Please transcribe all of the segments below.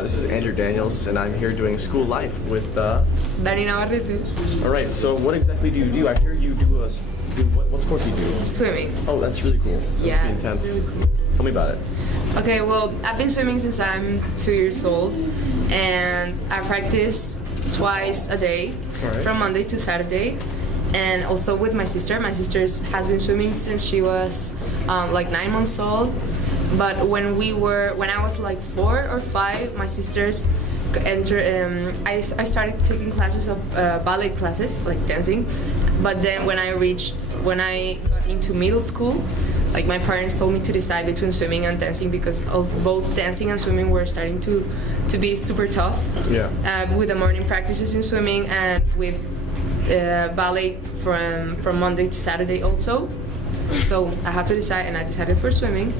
this is Andrew Daniels, and I'm here doing school life with Dani Navarrete. All right, so what exactly do you do? I hear you do what sport do you do? Swimming. Oh, that's really cool. That Yeah, must be intense. really cool. Tell me about it. Okay, well, I've been swimming since I'm 2 years old, and I practice twice a day, Alright. from Monday to Saturday, and also with my sister. My sister has been swimming since she was like 9 months old. But when I was like 4 or 5, my sisters entered. I started taking classes of ballet classes, like dancing. But then when I got into middle school, like my parents told me to decide between swimming and dancing because both dancing and swimming were starting to be super tough. Yeah. With the morning practices in swimming and with ballet from Monday to Saturday also. So I had to decide, and I decided for swimming.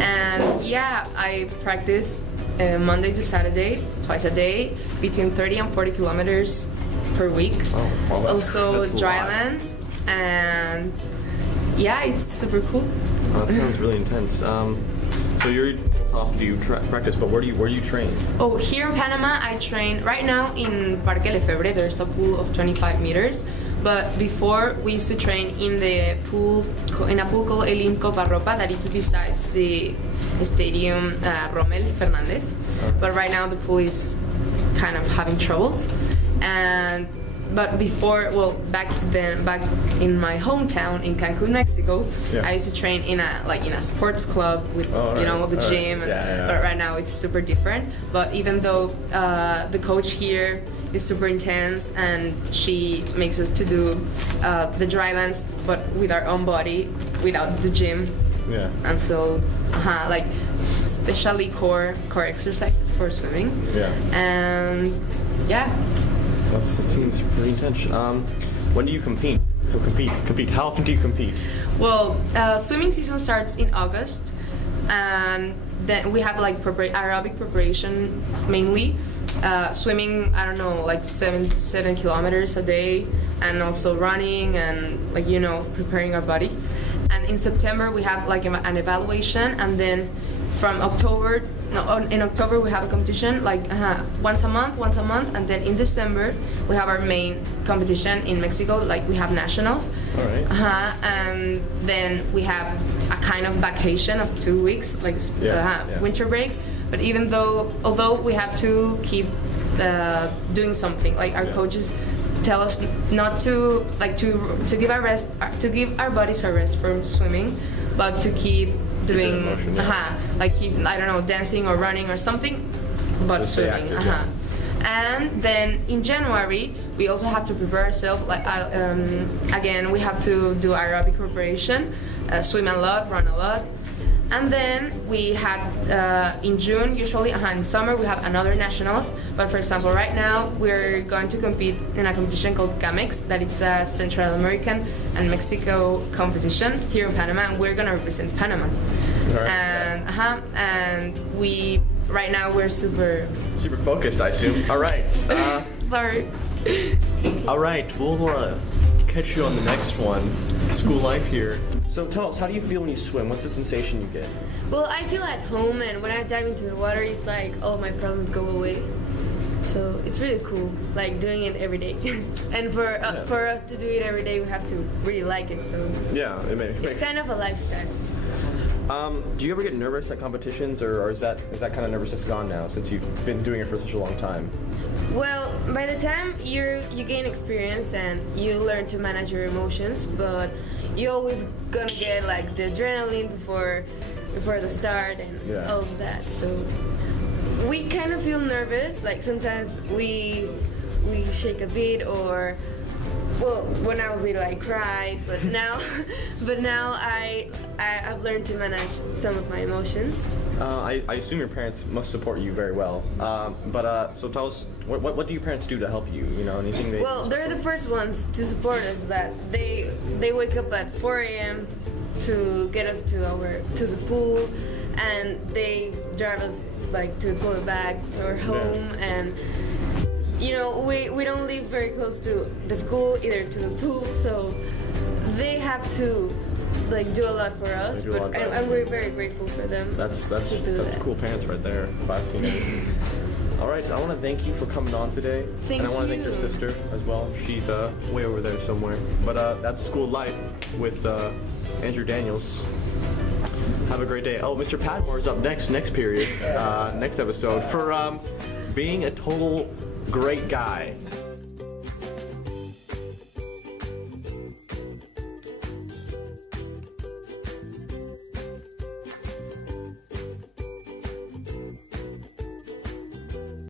And yeah, I practice Monday to Saturday, twice a day, between 30 and 40 kilometers per week. Oh, well, Also that's a dry lot. lands, and yeah, it's super cool. Oh, that sounds really intense. So you're off to practice, but where do you train? Oh, here in Panama, I train right now in Parque Lefebvre. There's a pool of 25 meters. But before, we used to train in a pool called El Inco Parropa, that is besides the stadium Rommel Fernandez. But right now, the pool is kind of having troubles. But before, well, back in my hometown in Cancun, Mexico, Yeah. I used to train in a sports club with Oh, the alright. gym. And, Yeah. But right now it's super different. But even though the coach here is super intense and she makes us to do the dry lands, but with our own body, without the gym, Yeah. and so like especially core exercises for swimming. Yeah. And yeah. That seems pretty intense. When do you compete? Compete. How often do you compete? Well, swimming season starts in August, and then we have like aerobic preparation mainly. Swimming, I don't know, like 7 kilometers a day, and also running and preparing our body. And in September we have like an evaluation, and then from in October we have a competition like once a month, and then in December we have our main competition in Mexico, like we have nationals. All right. And then we have a kind of vacation of 2 weeks, like winter break. But although we have to keep doing something, like our coaches tell us not to to give our bodies a rest from swimming, but to keep doing motion, yeah. keep, I don't know, dancing or running or something, but Just stay swimming. active, yeah. And then in January we also have to prepare ourselves. Like again, we have to do aerobic preparation, swim a lot, run a lot. And then we have in June, usually in summer, we have another nationals. But for example, right now we're going to compete in a competition called CAMEX, that it's a Central American and Mexico competition here in Panama, and we're gonna represent Panama. Right. And we right now we're super focused, I assume. All right. sorry. All right. We'll catch you on the next one. School life here. So tell us, how do you feel when you swim? What's the sensation you get? Well, I feel at home, and when I dive into the water, it's like all my problems go away. So it's really cool, like doing it every day. And for us to do it every day, we have to really like it. So Yeah, it makes it's kind of a lifestyle. Do you ever get nervous at competitions, or is that kind of nervousness gone now since you've been doing it for such a long time? Well, by the time you gain experience and you learn to manage your emotions, but you always gonna get like the adrenaline before the start and Yeah. all of that. So we kind of feel nervous. Like sometimes we shake a bit, or well, when I was little I cried, but now I've learned to manage some of my emotions. I assume your parents must support you very well. So tell us, what do your parents do to help you? You know, anything they... Well, they're the first ones to support us. That they wake up at 4 a.m. to get us to the pool, and they drive us like to go back to our home. Yeah. And we don't live very close to the school, either to the pool, so they have to like do a lot for us. And we're very grateful for them. That's to do that. cool parents right there. 5 teenagers. All right, I want to thank you for coming on today. Thank and I want to thank your you. sister as well. She's way over there somewhere. But that's School Life with Andrew Daniels. Have a great day. Oh, Mr. Padmore's up next period, next episode, for being a total great guy.